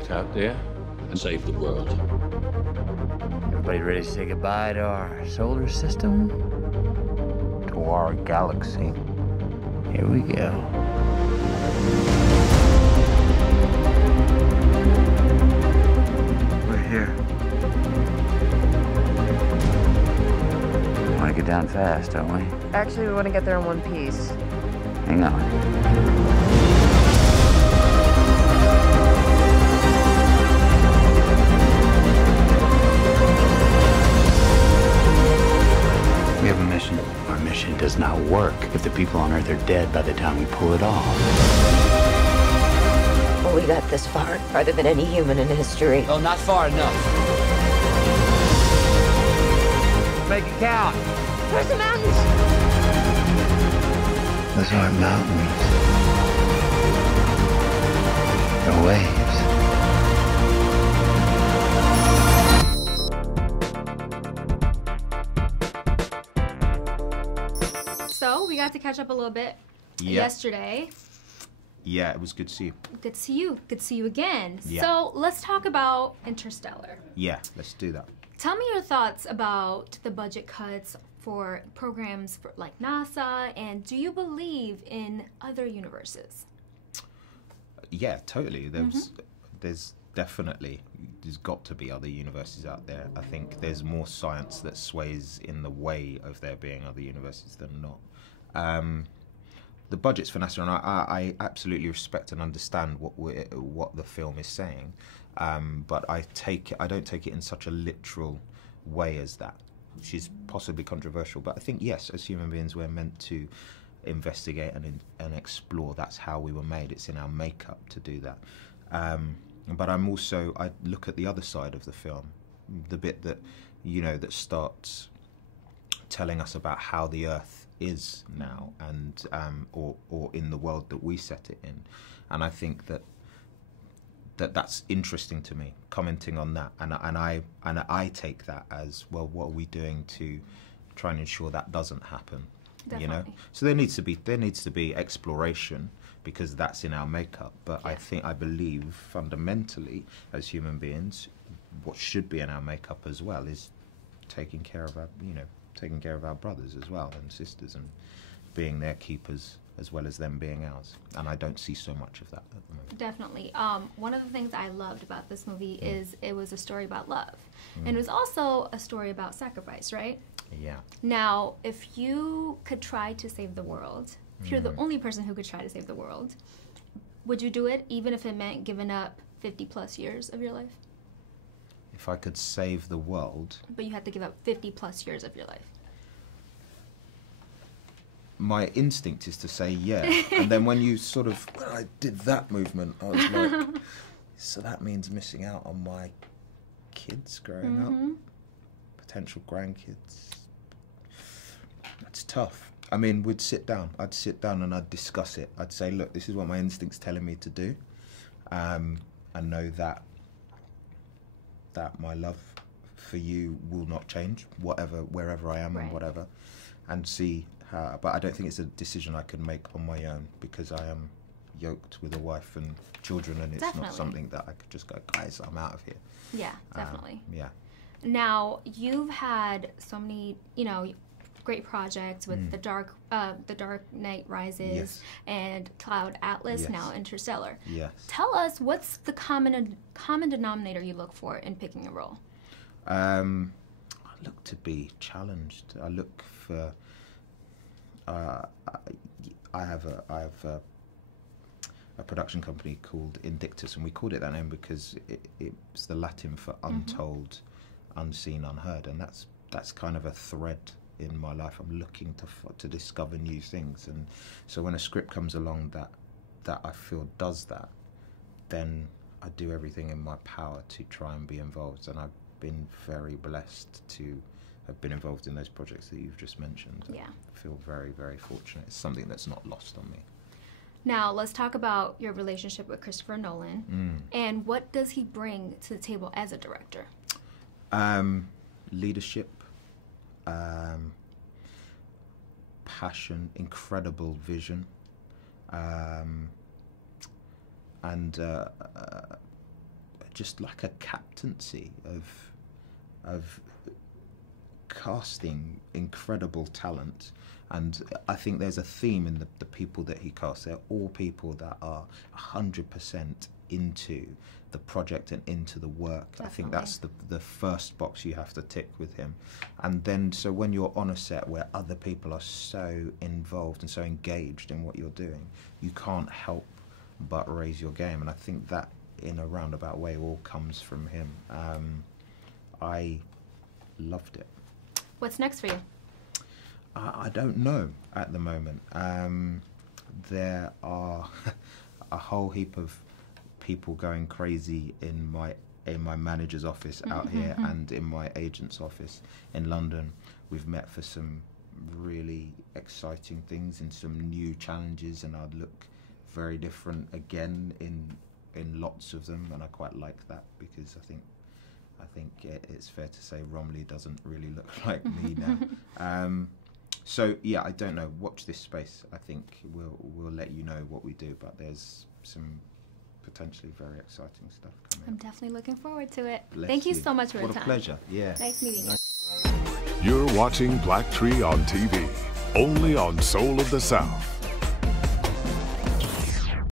get out there and save the world. Everybody ready to say goodbye to our solar system? To our galaxy? Here we go. We're here. Want to get down fast, don't we? Actually, we want to get there in one piece. Hang on. We have a mission. Our mission does not work if the people on Earth are dead by the time we pull it off. Well, we got this far, farther than any human in history. Oh, not far enough. Make it count. Where's the mountains? Those aren't mountains. They're waves. So we got to catch up a little bit yesterday. Yeah, it was good to see you. Good to see you. Good to see you again. Yeah. So let's talk about Interstellar. Yeah, let's do that. Tell me your thoughts about the budget cuts for programs like NASA, and do you believe in other universes? Yeah, totally. There's got to be other universes out there. I think there's more science that sways in the way of there being other universes than not. The budgets for NASA, and I absolutely respect and understand what the film is saying, but I don't take it in such a literal way as that, which is possibly controversial. But I think, yes, as human beings, we're meant to investigate and explore. That's how we were made. It's in our makeup to do that. But I look at the other side of the film, the bit that, that starts telling us about how the Earth is now, and or in the world that we set it in, and I think that's interesting to me, commenting on that, and I take that as, well, what are we doing to try and ensure that doesn't happen? Definitely. So there needs to be exploration, because that's in our makeup. But yeah. I believe fundamentally, as human beings, what should be in our makeup as well is taking care of our brothers as well, and sisters, and being their keepers as well as them being ours. And I don't see so much of that at the moment. Definitely. One of the things I loved about this movie is it was a story about love. And it was also a story about sacrifice, right? Yeah. Now, if you could try to save the world, if you're the only person who could try to save the world, would you do it even if it meant giving up 50 plus years of your life? If I could save the world... But you had to give up 50 plus years of your life. My instinct is to say yeah. And then when I did that movement, I was like, so that means missing out on my kids growing up? Potential grandkids? That's tough. I mean, I'd sit down and I'd discuss it. I'd say, look, this is what my instinct's telling me to do. I know that my love for you will not change, wherever I am, right, and whatever, and see how. But I don't think it's a decision I can make on my own, because I am yoked with a wife and children, and it's Definitely. not something that I could just go, guys, I'm out of here. Yeah, definitely. Yeah. Now, you've had so many, great projects with the Dark Knight Rises, Yes. and Cloud Atlas, Yes. now Interstellar. Yes. Tell us, what's the common denominator you look for in picking a role? I look to be challenged. I look for. I have a production company called Indictus, and we called it that name because it's the Latin for untold, unseen, unheard, and that's kind of a thread in my life. I'm looking to discover new things, and so when a script comes along that I feel does that, then I do everything in my power to try and be involved, and I've been very blessed to have been involved in those projects that you've just mentioned. Yeah. I feel very, very fortunate. It's something that's not lost on me. Now, let's talk about your relationship with Christopher Nolan, and what does he bring to the table as a director? Leadership, passion, incredible vision, and just like a captaincy of casting incredible talent. And I think there's a theme in the people that he casts. They're all people that are 100% into the project and into the work. Definitely. I think that's the first box you have to tick with him. And then, so when you're on a set where other people are so involved and so engaged in what you're doing, you can't help but raise your game. And I think that, in a roundabout way, all comes from him. I loved it. What's next for you? I don't know at the moment. There are a whole heap of people going crazy in my manager's office out here and in my agent's office in London. We've met for some really exciting things and some new challenges, and I'd look very different again in lots of them, and I quite like that, because I think it's fair to say Romilly doesn't really look like me now. So yeah, I don't know. Watch this space. I think we'll let you know what we do, but there's some potentially very exciting stuff coming. I'm definitely looking forward to it. Bless Thank you so much for your time. What a pleasure. Yeah. Nice meeting you. You're watching BLACKTREE on TV, only on Soul of the South.